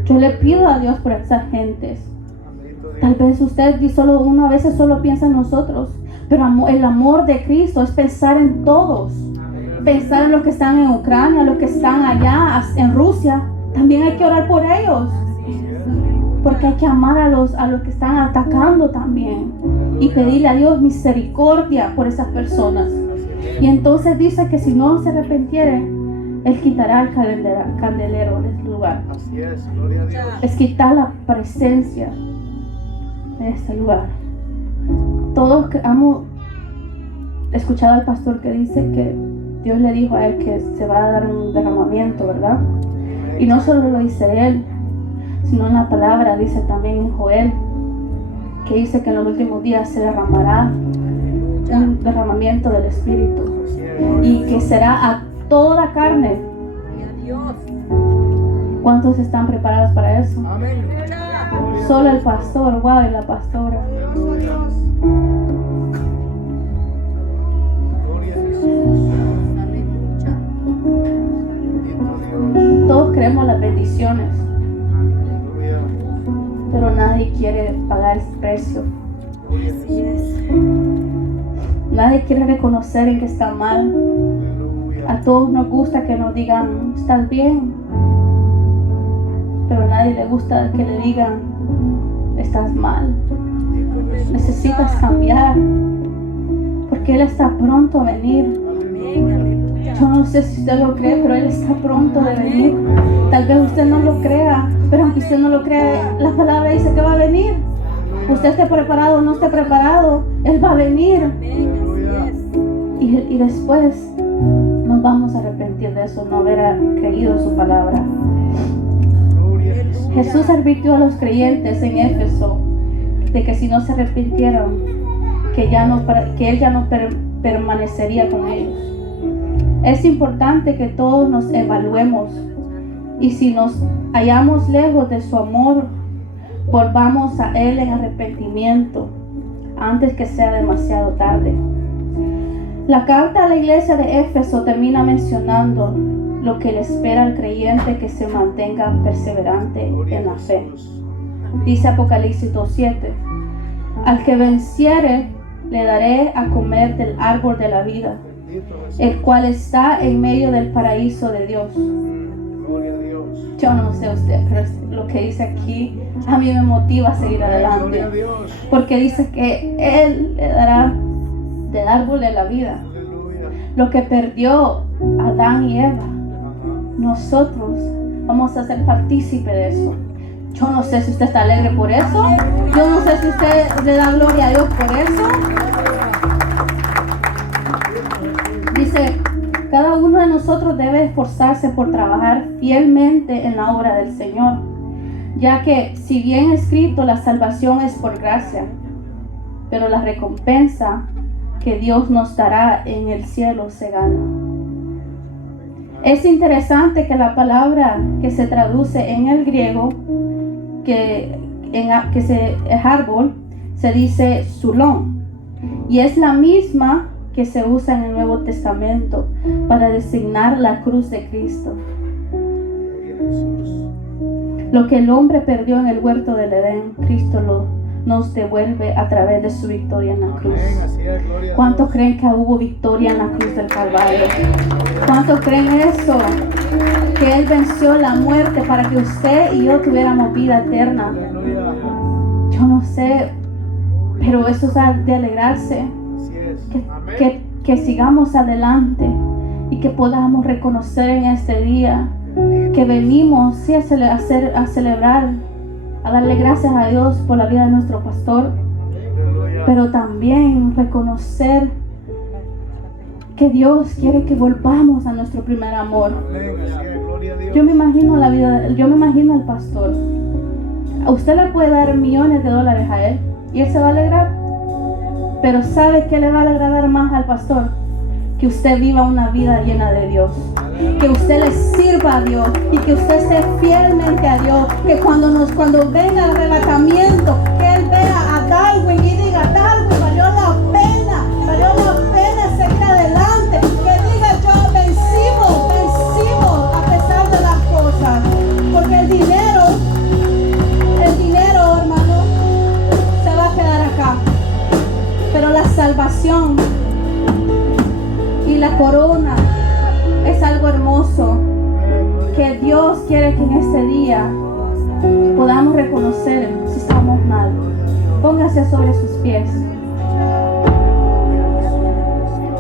Yo le pido a Dios por esas gentes. Tal vez usted uno a veces solo piensa en nosotros, pero el amor de Cristo es pensar en todos. Pensar en los que están en Ucrania, los que están allá en Rusia. También hay que orar por ellos, porque hay que amar a los que están atacando también y pedirle a Dios misericordia por esas personas. Y entonces dice que si no se arrepintieren, Él quitará el candelero de este lugar. Es quitar la presencia de este lugar. Todos hemos escuchado al pastor que dice que Dios le dijo a él que se va a dar un derramamiento, ¿verdad? Y no solo lo dice él, sino en la palabra dice también en Joel, que dice que en los últimos días se derramará un derramamiento del Espíritu y que será a toda carne. ¿Cuántos están preparados para eso? Solo el pastor, wow, y la pastora. precio. Nadie quiere reconocer en que está mal. A todos nos gusta que nos digan, estás bien. Pero a nadie le gusta que le digan, estás mal. Necesitas cambiar. Porque Él está pronto a venir. Yo no sé si usted lo cree, pero Él está pronto de venir. Tal vez usted no lo crea, pero aunque usted no lo crea, la palabra dice que va a venir. Usted esté preparado o no esté preparado, Él va a venir. Y después nos vamos a arrepentir de eso, no haber creído su palabra. Jesús advirtió a los creyentes en Éfeso de que si no se arrepintieron, que Él ya no permanecería con ellos. Es importante que todos nos evaluemos y si nos hallamos lejos de su amor, volvamos a Él en arrepentimiento antes que sea demasiado tarde. La carta a la iglesia de Éfeso termina mencionando lo que le espera al creyente que se mantenga perseverante en la fe. Dice Apocalipsis 2:7: al que venciere le daré a comer del árbol de la vida, el cual está en medio del paraíso de Dios. Yo no sé usted, pero lo que dice aquí a mí me motiva a seguir adelante, porque dice que Él le dará del árbol de la vida. Lo que perdió Adán y Eva, nosotros vamos a ser partícipe de eso. Yo no sé si usted está alegre por eso. Yo no sé si usted le da gloria a Dios por eso. Dice, cada uno de nosotros debe esforzarse por trabajar fielmente en la obra del Señor, ya que si bien escrito la salvación es por gracia, pero la recompensa que Dios nos dará en el cielo se gana. Es interesante que la palabra que se traduce en el griego, es árbol, se dice sulón, y es la misma que se usa en el Nuevo Testamento para designar la cruz de Cristo. Lo que el hombre perdió en el huerto del Edén, Cristo nos devuelve a través de su victoria en la cruz. ¿Cuántos creen que hubo victoria en la cruz del Calvario? ¿Cuántos creen eso? Que Él venció la muerte para que usted y yo tuviéramos vida eterna. Yo no sé, pero eso es de alegrarse. Que sigamos adelante y que podamos reconocer en este día que venimos sí, a celebrar, a darle gracias a Dios por la vida de nuestro pastor, pero también reconocer que Dios quiere que volvamos a nuestro primer amor. Yo me imagino al pastor. A usted le puede dar millones de dólares a él y él se va a alegrar. Pero ¿sabe qué le va a agradar más al pastor? Que usted viva una vida llena de Dios, que usted le sirva a Dios y que usted esté fielmente a Dios, que cuando venga el arrebatamiento, que Él vea a Darwin y diga, Darwin, valió la pena seguir adelante, que diga, yo vencimos a pesar de las cosas, porque el dinero, hermano, se va a quedar acá. Pero la salvación y la corona es algo hermoso que Dios quiere que en este día podamos reconocer si estamos mal. Póngase sobre sus pies.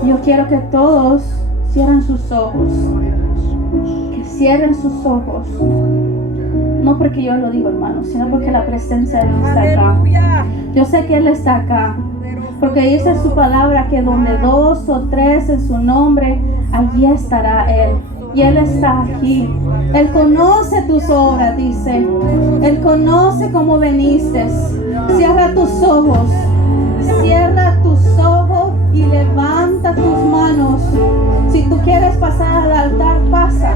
Yo quiero que todos cierren sus ojos. Que cierren sus ojos. No porque yo lo digo, hermano, sino porque la presencia de Dios está acá. Yo sé que Él está acá. Porque dice su palabra que donde 2 o 3 en su nombre, allí estará Él. Y Él está aquí. Él conoce tus obras, dice. Él conoce cómo veniste. Cierra tus ojos. Cierra tus ojos y levanta tus manos. Si tú quieres pasar al altar, pasa.